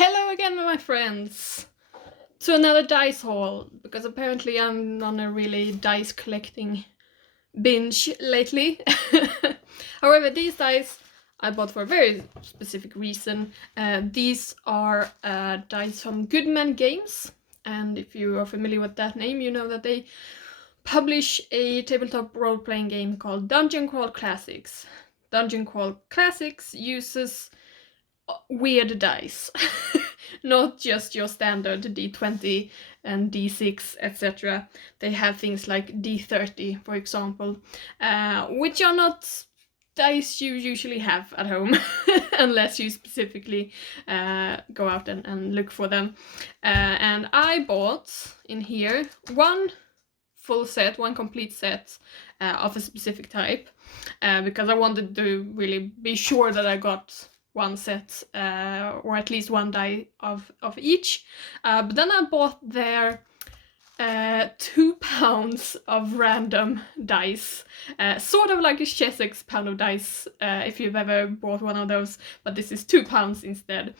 Hello again, my friends, to another dice haul, because apparently I'm on a really dice collecting binge lately. However, these dice I bought for a very specific reason. These are dice from Goodman Games, and if you are familiar with that name, you know that they publish a tabletop role-playing game called Dungeon Crawl Classics. Dungeon Crawl Classics uses weird dice, not just your standard D20 and D6, etc. They have things like D30, for example, which are not dice you usually have at home, unless you specifically go out and look for them. And I bought in here one full set, one complete set of a specific type, because I wanted to really be sure that I got one set, or at least one die of each. But then I bought their 2 pounds of random dice, sort of like a Chessex pound of dice, if you've ever bought one of those, but this is 2 pounds instead.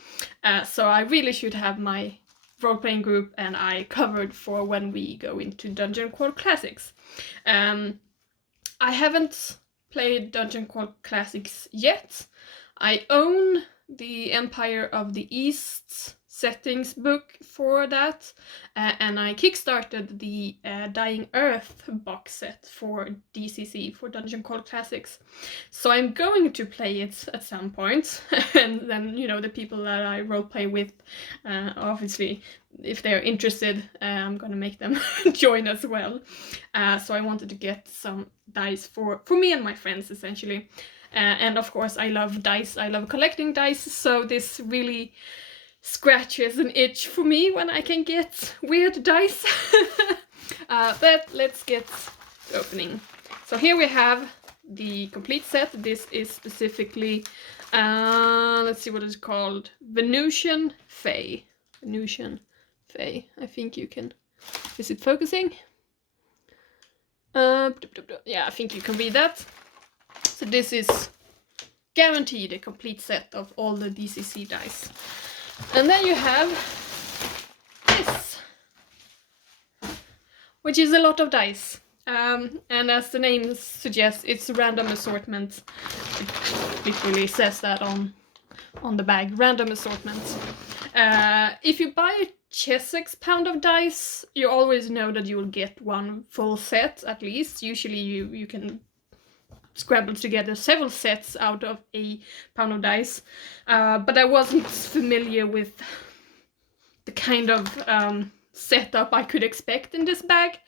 So I really should have my role-playing group and I covered for when we go into Dungeon Crawl Classics. I haven't played Dungeon Crawl Classics yet. I own the Empire of the East settings book for that, and I kickstarted the Dying Earth box set for DCC, for Dungeon Crawl Classics. So I'm going to play it at some point, and then, you know, the people that I roleplay with, obviously, if they're interested, I'm gonna make them join as well. So I wanted to get some dice for me and my friends, essentially. And of course, I love dice, I love collecting dice, so this really scratches an itch for me when I can get weird dice. But let's get opening. So here we have the complete set. This is specifically, let's see what it's called, Venusian Fae. Venusian Fae. I think you can, is it focusing? Yeah, I think you can read that. So this is guaranteed a complete set of all the DCC dice. And then you have this, which is a lot of dice. And as the name suggests, it's a random assortment. It literally says that on the bag, random assortment. If you buy a Chessex pound of dice, you always know that you will get one full set at least. Usually you can scrabble together several sets out of a pound of dice, but I wasn't familiar with the kind of setup I could expect in this bag,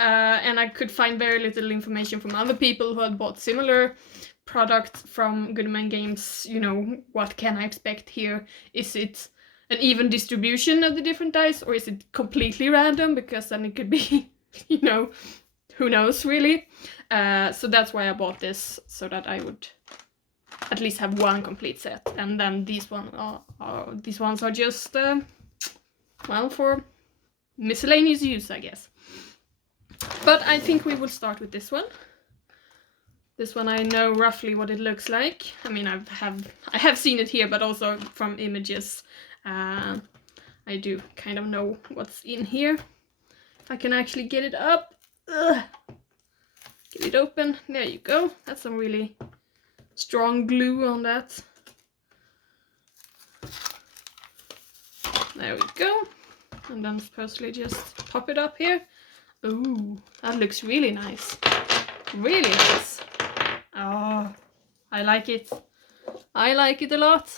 and I could find very little information from other people who had bought similar products from Goodman Games. You know, what can I expect here? Is it an even distribution of the different dice, or is it completely random? Because then it could be, you know, who knows really. So that's why I bought this, so that I would at least have one complete set. And then these ones are just well, for miscellaneous use, I guess. But I think we will start with this one. This one I know roughly what it looks like. I mean, I have seen it here, but also from images. I do kind of know what's in here. If I can actually get it up. Get it open. There you go. That's some really strong glue on that. There we go. And then supposedly just pop it up here. Ooh, that looks really nice. Really nice. Oh, I like it. I like it a lot.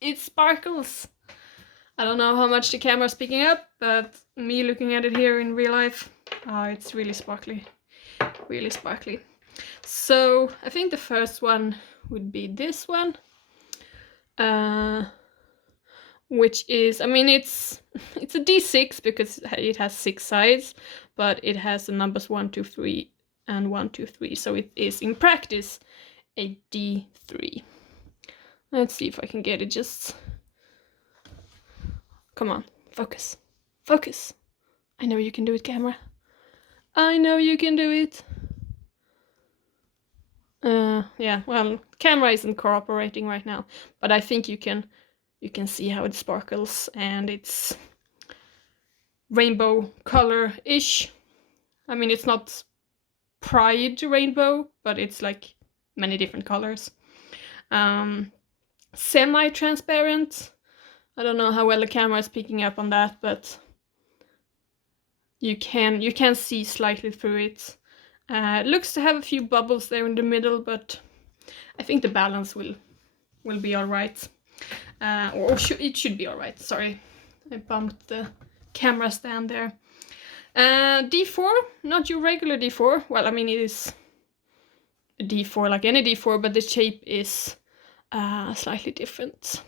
It sparkles. I don't know how much the camera's picking up, but me looking at it here in real life, it's really sparkly. Really sparkly. So I think the first one would be this one, which is, I mean, it's a D6 because it has 6 sides, but it has the numbers 1, 2, 3 and 1, 2, 3, so it is in practice a D3. Let's see if I can get it. Just come on, focus, focus. I know you can do it, camera. I know you can do it. Yeah, well, camera isn't cooperating right now, but I think you can you can see how it sparkles, and it's rainbow color-ish. I mean, it's not Pride rainbow, but it's like many different colors. Semi-transparent. I don't know how well the camera is picking up on that, but you can see slightly through it. It looks to have a few bubbles there in the middle, but I think the balance will be all right. It should be all right. Sorry, I bumped the camera stand there. D4, not your regular D4. Well, I mean, it is a D4 like any D4, but the shape is slightly different.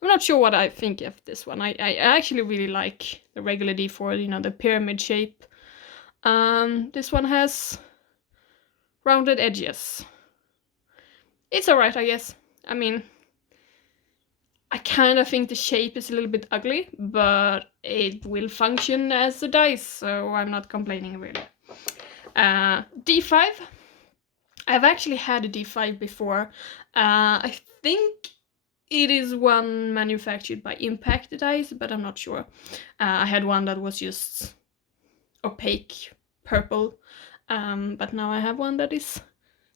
I'm not sure what I think of this one. I actually really like the regular D4, you know, the pyramid shape. This one has rounded edges. It's alright, I guess. I mean, I kind of think the shape is a little bit ugly, but it will function as a dice, so I'm not complaining really. D5. I've actually had a D5 before. I think it is one manufactured by Impact Dice, but I'm not sure. I had one that was just opaque purple, but now I have one that is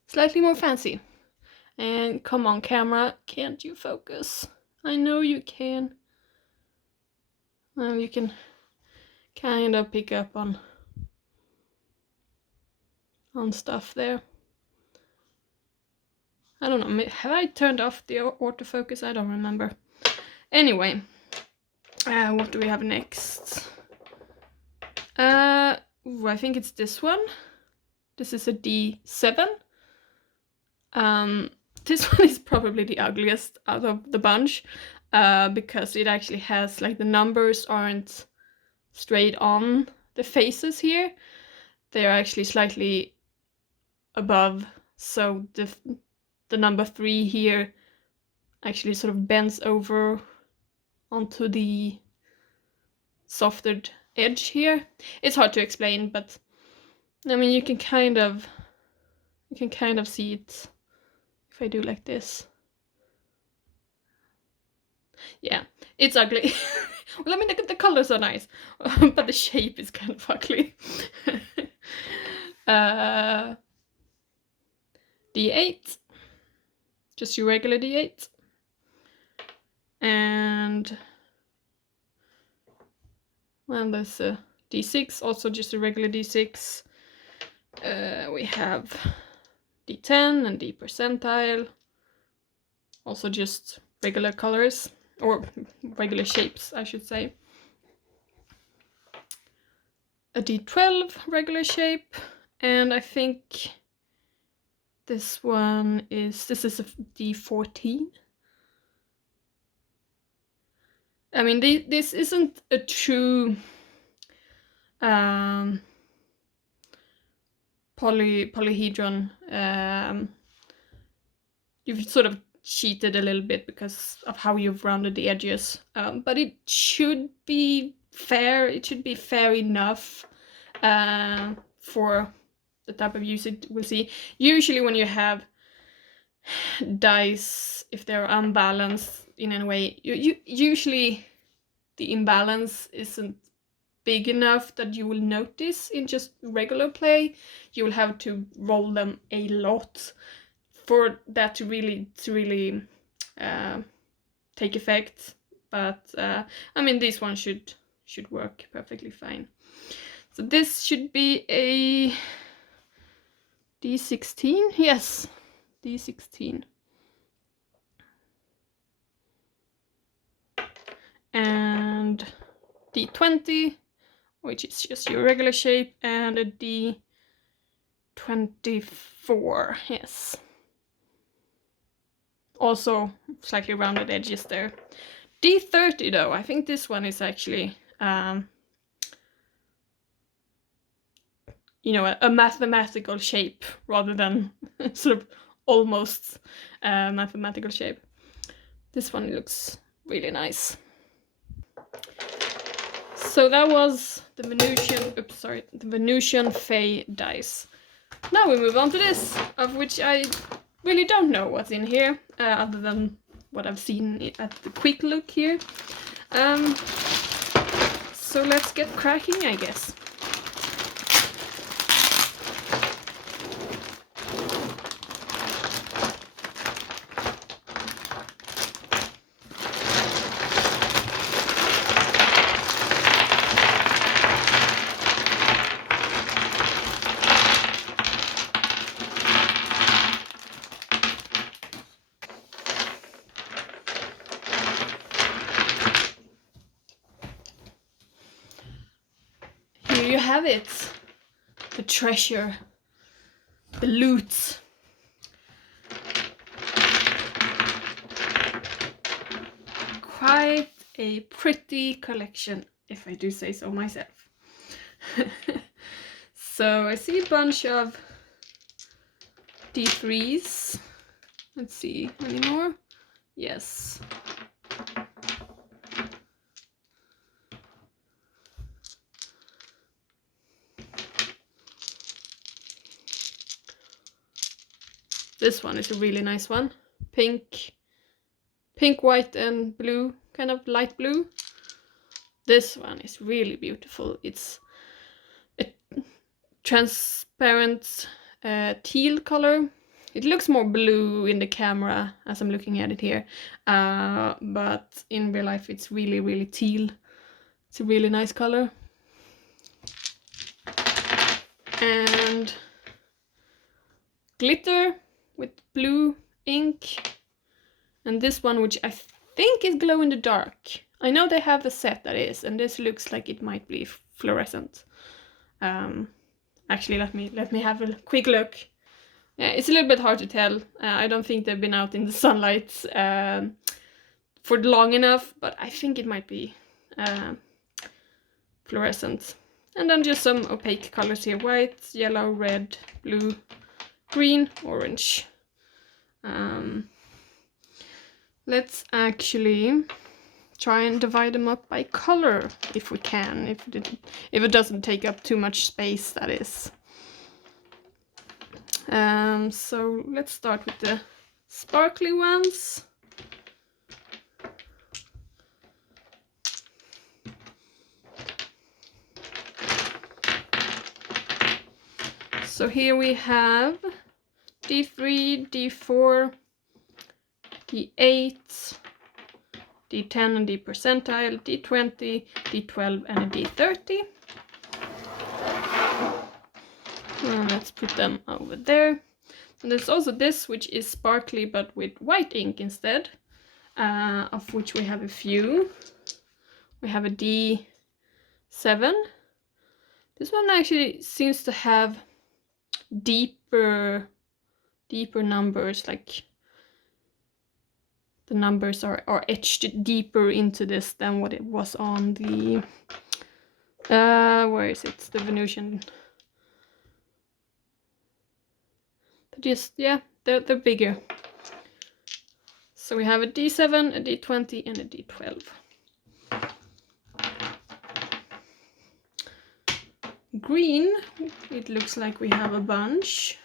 slightly more fancy. And come on, camera, can't you focus? I know you can. Well, you can kind of pick up on stuff there. I don't know, have I turned off the autofocus? I don't remember. Anyway, what do we have next? I think it's this one. This is a D7. This one is probably the ugliest out of the bunch, because it actually has, like, the numbers aren't straight on the faces here. They're actually slightly above, so the number 3 here actually sort of bends over onto the softer edge here. It's hard to explain, but I mean, you can kind of see it if I do like this. Yeah, it's ugly. Well, I mean, the colors are nice, but the shape is kind of ugly. D8. Just your regular D8. And, well, there's a D6, also just a regular D6. We have D10 and D percentile. Also just regular colors, or regular shapes, I should say. A D12 regular shape, and I think this is a D14. I mean, this isn't a true polyhedron. You've sort of cheated a little bit because of how you've rounded the edges, but it should be fair. It should be fair enough for the type of use it will see. Usually when you have dice, if they're unbalanced in any way, usually the imbalance isn't big enough that you will notice in just regular play. You will have to roll them a lot for that to really take effect. But I mean, this one should work perfectly fine. So this should be a D16? Yes, D16. And D20, which is just your regular shape, and a D24, yes. Also slightly rounded edges there. D30 though, I think this one is actually you know, a mathematical shape rather than sort of almost mathematical shape. This one looks really nice. So that was the Venusian Fae dice. Now we move on to this, of which I really don't know what's in here, other than what I've seen at the quick look here. So let's get cracking, I guess. Here you have it, the treasure, the loot. Quite a pretty collection, if I do say so myself. So I see a bunch of D3s. Let's see, any more? Yes. This one is a really nice one. Pink, white and blue, kind of light blue. This one is really beautiful. It's a transparent teal color. It looks more blue in the camera as I'm looking at it here, but in real life it's really, really teal. It's a really nice color. And glitter with blue ink. And this one, which I think is glow in the dark. I know they have a set that is, and this looks like it might be fluorescent. Actually, let me have a quick look. Yeah, it's a little bit hard to tell. I don't think they've been out in the sunlight for long enough, but I think it might be fluorescent. And then just some opaque colors here: white, yellow, red, blue, green, orange. Let's actually try and divide them up by color if we can, if it doesn't take up too much space, that is. So let's start with the sparkly ones. So here we have D3, D4, D8, D10 and D percentile, D20, D12 and a D30. And let's put them over there. And there's also this, which is sparkly but with white ink instead, of which we have a few. We have a D7. This one actually seems to have deeper numbers, like the numbers are etched deeper into this than what it was on the where is it? The Venusian. They're bigger. So we have a D7, a D20 and a D12. Green, it looks like we have a bunch.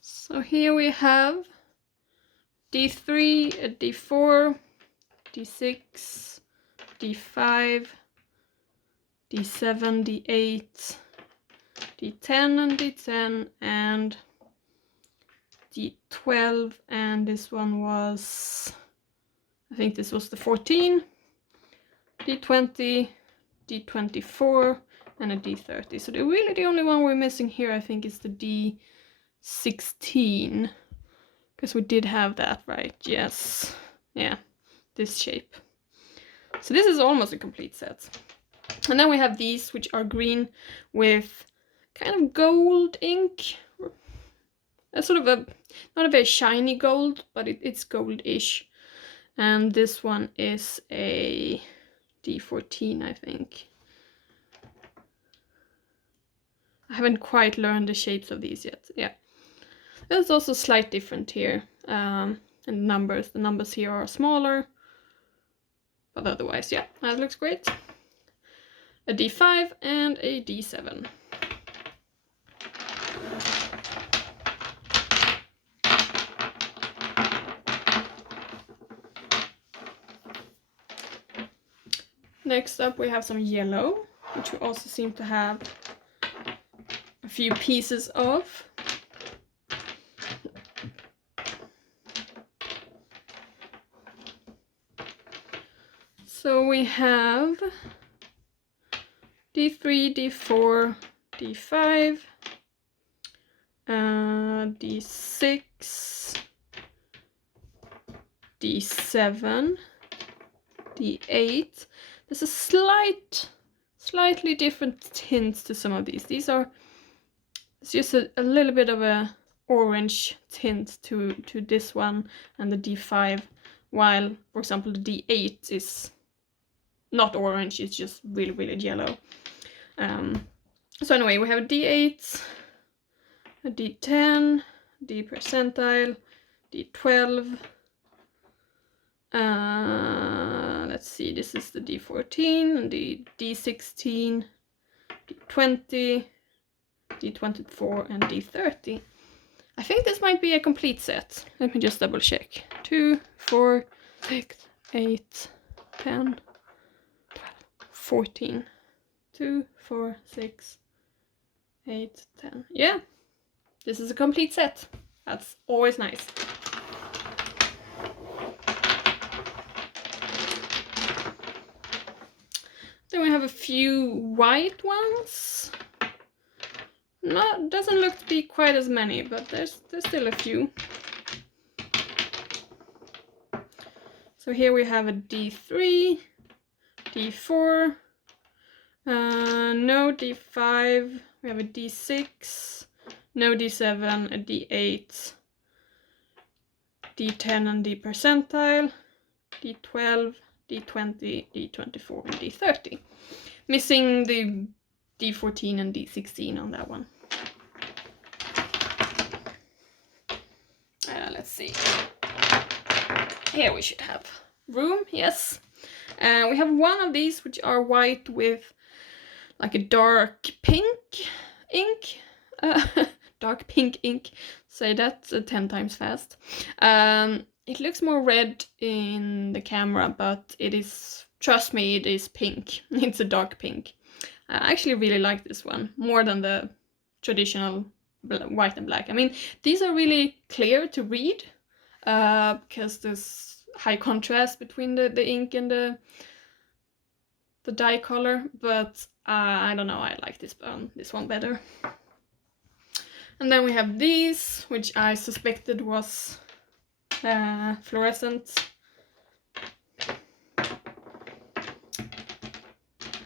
So here we have D3, a D4, D6, D5, D7, D8, D10 and D10 and D12, and this one was, I think this was the 14, D20, D24 and a D30. So the only one we're missing here, I think, is the D16, because we did have that, right? Yes, yeah, this shape. So this is almost a complete set. And then we have these, which are green with kind of gold ink. A sort of a, not a very shiny gold, but it's gold-ish. And this one is a D14, I think. I haven't quite learned the shapes of these yet. Yeah. It's also slight different here. And the numbers here are smaller. But otherwise, yeah, that looks great. A D5 and a D7. Next up we have some yellow, which we also seem to have a few pieces of. So we have D3, D4, D5, D6, D7, D8. There's a slightly different tints to some of these. It's just a little bit of a orange tint to this one and the D5, while, for example, the D8 is not orange, it's just really yellow. So anyway, we have a D8, a D10, D percentile, D12. Let's see, this is the D14 and the D16, D20, D24 and D30. I think this might be a complete set. Let me just double check. 2, 4, 6, 8, 10, 12, 14. 2, 4, 6, 8, 10. Yeah, this is a complete set. That's always nice. Then we have a few white ones. No, doesn't look to be quite as many, but there's still a few. So here we have a D3, D4, no D5, we have a D6, no D7, a D8, D10 and D percentile, D12, D20, D24 and D30. Missing the D14 and D16 on that one. Let's see. Here we should have room, yes. We have one of these which are white with like a dark pink ink. Dark pink ink. Say that 10 times fast. It looks more red in the camera, but it is, trust me, it is pink. It's a dark pink. I actually really like this one more than the traditional white and black. I mean, these are really clear to read because there's high contrast between the ink and the dye color, but I don't know, I like this one better. And then we have these, which I suspected was fluorescent.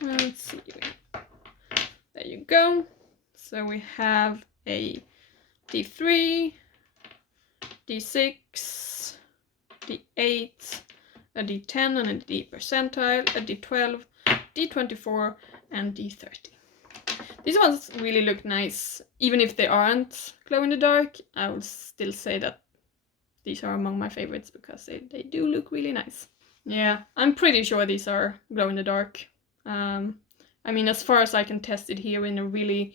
Let's see. There you go. So we have a D3, D6, D8, a D10 and a D percentile, a D12, D24 and D30. These ones really look nice. Even if they aren't glow in the dark, I would still say that these are among my favorites because they do look really nice. Yeah, I'm pretty sure these are glow in the dark. I mean, as far as I can test it here in a really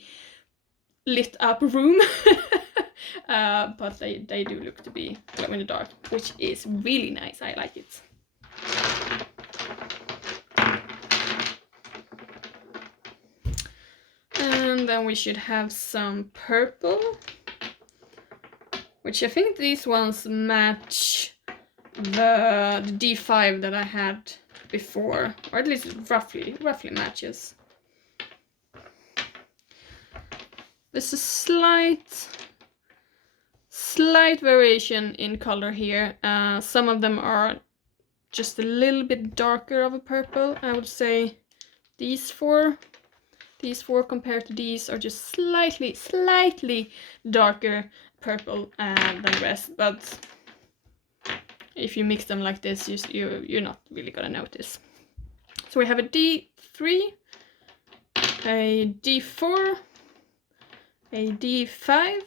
lit up room. But they do look to be glow in the dark, which is really nice. I like it. And then we should have some purple, which I think these ones match the D5 that I had before, or at least roughly matches. There's a slight variation in color here. Some of them are just a little bit darker of a purple. I would say these four compared to these are just slightly darker purple than the rest. But if you mix them like this, you're not really gonna notice. So we have a D3, a D4, a D5,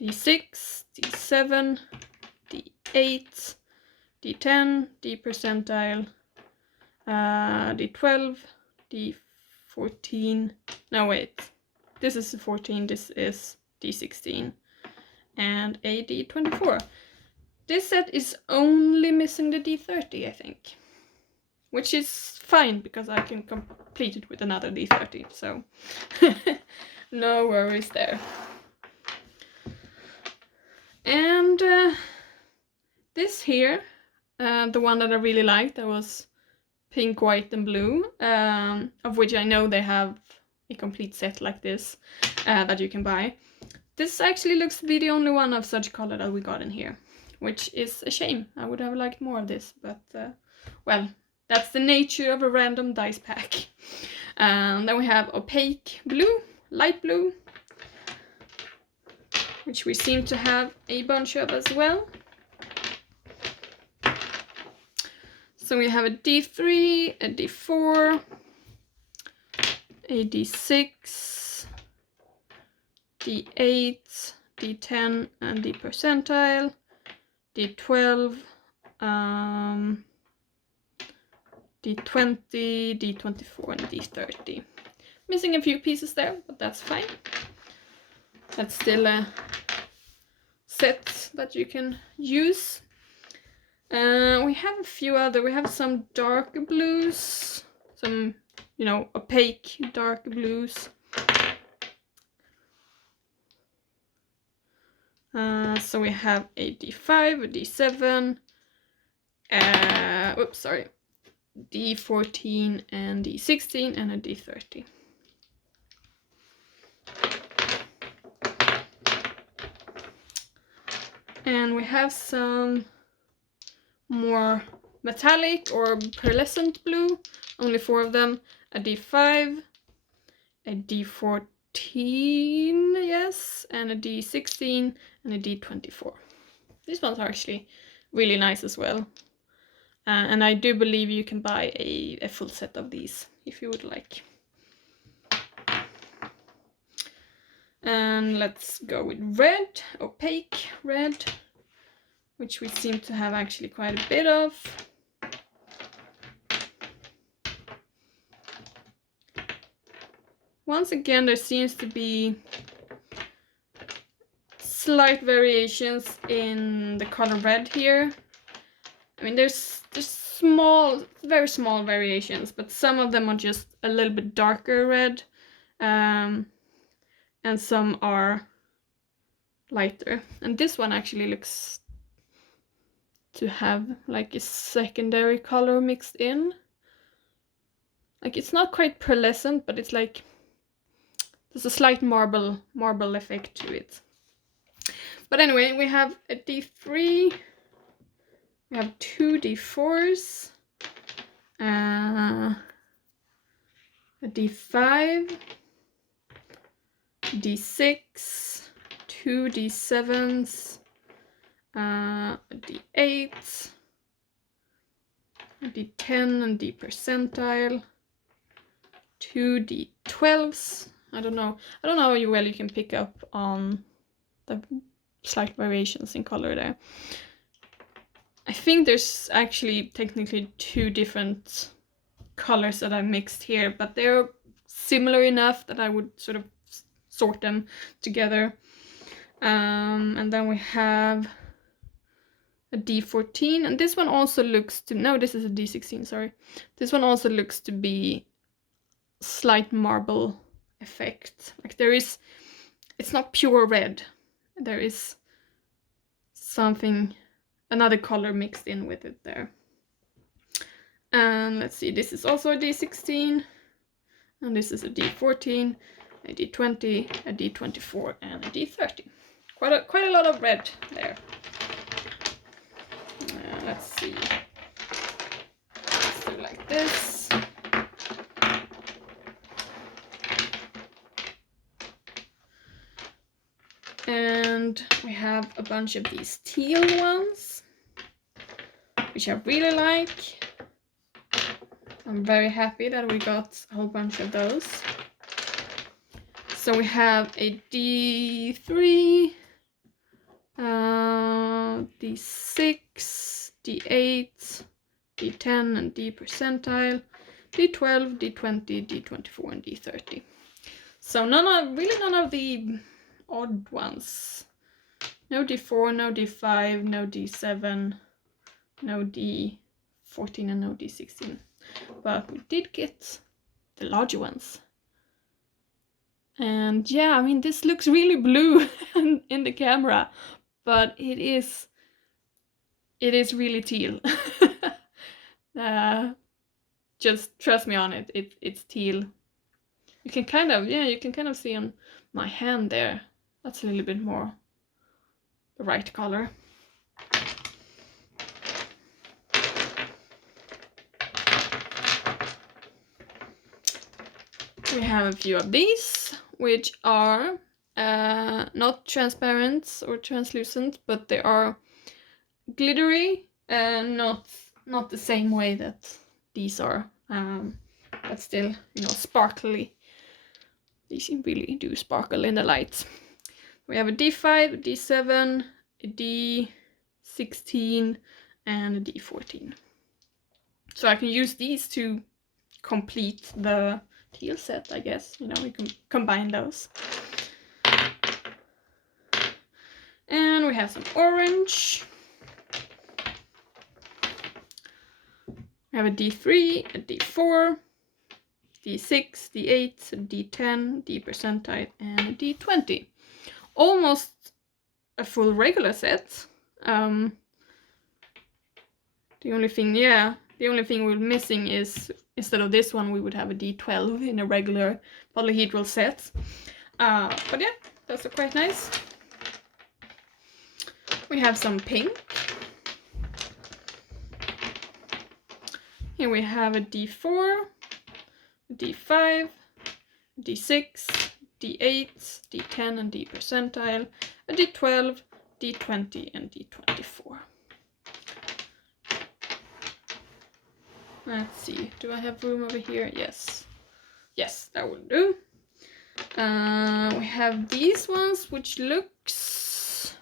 D6, D7, D8, D10, D percentile, D12, D14, no wait, this is 14, this is D16, and a D24. This set is only missing the D30, I think, which is fine because I can complete it with another D30, so no worries there. And this here, the one that I really liked, that was pink, white, and blue, of which I know they have a complete set like this that you can buy. This actually looks to be the only one of such color that we got in here, which is a shame. I would have liked more of this, but well, that's the nature of a random dice pack. Then we have opaque blue, light blue, which we seem to have a bunch of as well. So we have a D3, a D4, a D6, D8, D10, and D percentile, D12, D20, D24, and D30. Missing a few pieces there, but that's fine. That's still a set that you can use. We have a few other, we have some dark blues, some, you know, opaque dark blues. So we have a D5, a D7, oops, sorry, D14 and D16 and a D30. And we have some more metallic or pearlescent blue, only 4 of them, a D5, a D14, yes, and a D16 and a D24. These ones are actually really nice as well. And I do believe you can buy a full set of these if you would like. And let's go with red, opaque red, which we seem to have actually quite a bit of. Once again, there seems to be slight variations in the color red here. I mean, there's small, very small variations, but some of them are just a little bit darker red, and some are lighter. And this one actually looks to have like a secondary color mixed in. Like, it's not quite pearlescent, but it's like there's a slight marble effect to it. But anyway, we have a D3, we have 2 D4s, a D5, D6, 2 D7s, a D8, a D10 and D percentile, 2 D12s. I don't know how well you can pick up on the slight variations in color there. I think there's actually technically 2 different colors that I mixed here, but they're similar enough that I would sort of sort them together. And then we have a D14, and this one also looks to, no, this is a D16, sorry. This one also looks to be slight marble effect. Like, there is, it's not pure red. There is something, another color mixed in with it there. And let's see, this is also a D16, and this is a D14, a D20, a D24, and a D30. Quite a lot of red there. Let's see. Let's do like this. And we have a bunch of these teal ones, which I really like. I'm very happy that we got a whole bunch of those. So we have a D3, D6, D8, D10 and D percentile, D12, D20, D24 and D30. So really none of the odd ones. No D4, no D5, no D7, no D14 and no D16. But we did get the larger ones. And yeah, I mean, this looks really blue in the camera, but it is really teal. Just trust me on it. It's teal. You can kind of see on my hand there. That's a little bit more the right color. We have a few of these, which are not transparent or translucent, but they are glittery and not the same way that these are, but still, you know, sparkly. These really do sparkle in the light. We have a D5, a D7, a D16, and a D14. So I can use these to complete the teal set, I guess. You know, we can combine those. And we have some orange. We have a D3, a D4, D6, D8, a D10, D percentile, and a D20. Almost a full regular set. The only thing we're missing is, instead of this one, we would have a D12 in a regular polyhedral set. But yeah, those are quite nice. We have some pink. Here we have a D4, a D5, a D6, D8, D10 and D percentile, a D12, D20 and D24. Let's see, do I have room over here? Yes. Yes, that will do. We have these ones, which looks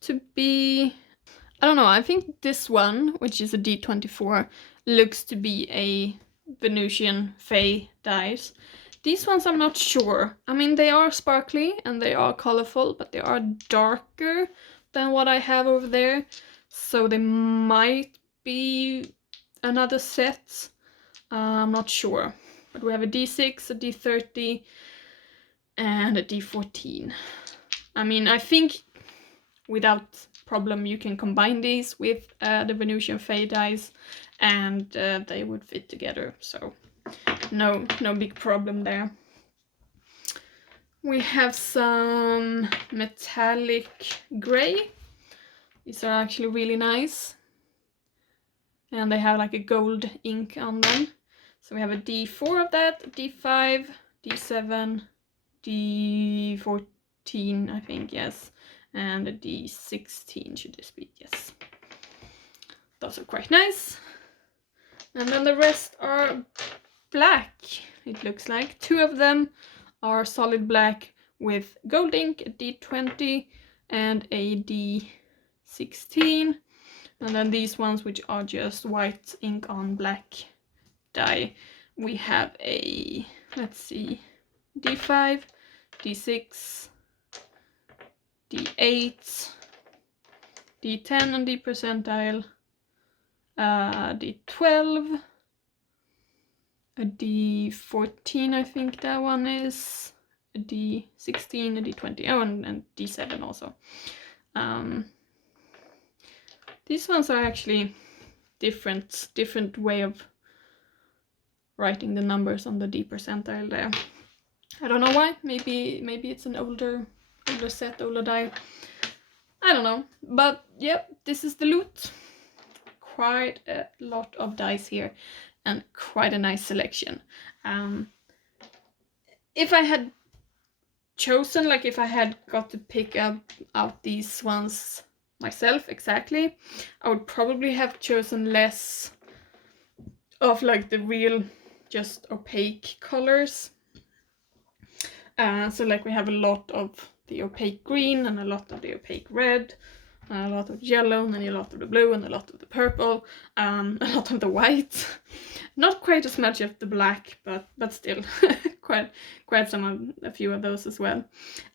to be, I don't know, I think this one, which is a D24, looks to be a Venusian Fae dice. These ones I'm not sure. I mean, they are sparkly and they are colorful, but they are darker than what I have over there. So they might be another set. I'm not sure. But we have a D6, a D30, and a D14. I mean, I think without problem you can combine these with the Venusian Fae dice, and they would fit together. So no big problem there. We have some metallic gray. These are actually really nice. And they have like a gold ink on them. So we have a D4 of that, a D5, D7, D14, I think, yes. And a D16 should this be, yes. Those are quite nice. And then the rest are black, it looks like. Two of them are solid black with gold ink, a D20 and a D16. And then these ones, which are just white ink on black dye, we have a, let's see, D5, D6, D8, D10 and D percentile, D12, a D14, I think that one is, a D16, a D20, oh, and D7 also. These ones are actually different way of writing the numbers on the D percentile there. I don't know why. Maybe it's an older set, older die. I don't know. But yep, this is the loot. Quite a lot of dice here and quite a nice selection. If I had chosen, like if I had got to pick out these ones myself exactly, I would probably have chosen less of like the real just opaque colors. So like we have a lot of the opaque green and a lot of the opaque red, a lot of yellow, and then a lot of the blue and a lot of the purple, a lot of the white. Not quite as much of the black, but still quite a few of those as well.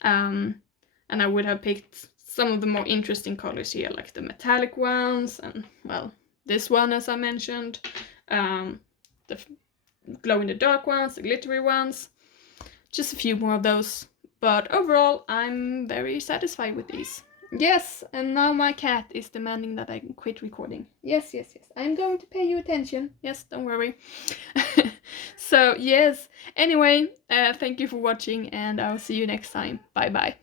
And I would have picked some of the more interesting colors here, like the metallic ones, and well, this one as I mentioned, the glow-in-the-dark ones, the glittery ones, just a few more of those. But overall, I'm very satisfied with these. Yes, and now my cat is demanding that I quit recording. Yes, I'm going to pay you attention. Yes, don't worry. So, yes, anyway, thank you for watching, and I'll see you next time. Bye bye.